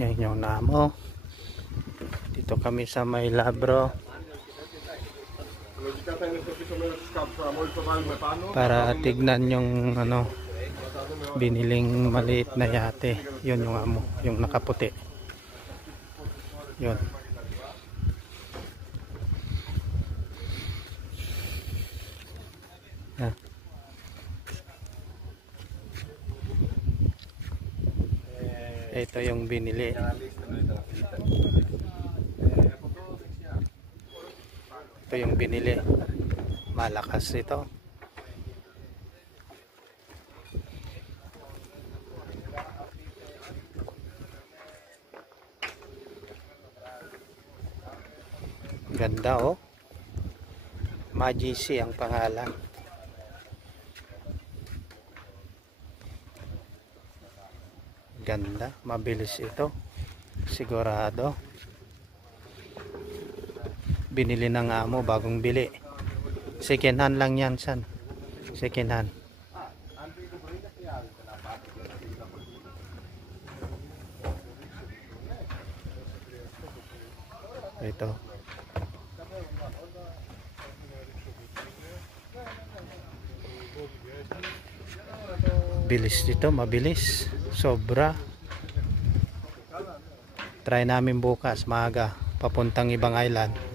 Yan yung namo. Dito kami sa may Labro para tignan yung ano, biniling maliit na yate. Yun yung amo, yung nakaputi. Yun. Yan. Ito yung binili. Ito yung binili. Malakas ito. Ganda oh. Magisi ang pangalan. Ganda, mabilis ito. Sigurado. Binili ng amo, bagong bili. Second hand lang yan, san. Second hand. Ito. Bilis dito, mabilis. Sobra. Try namin bukas, maaga. Papuntang ibang island.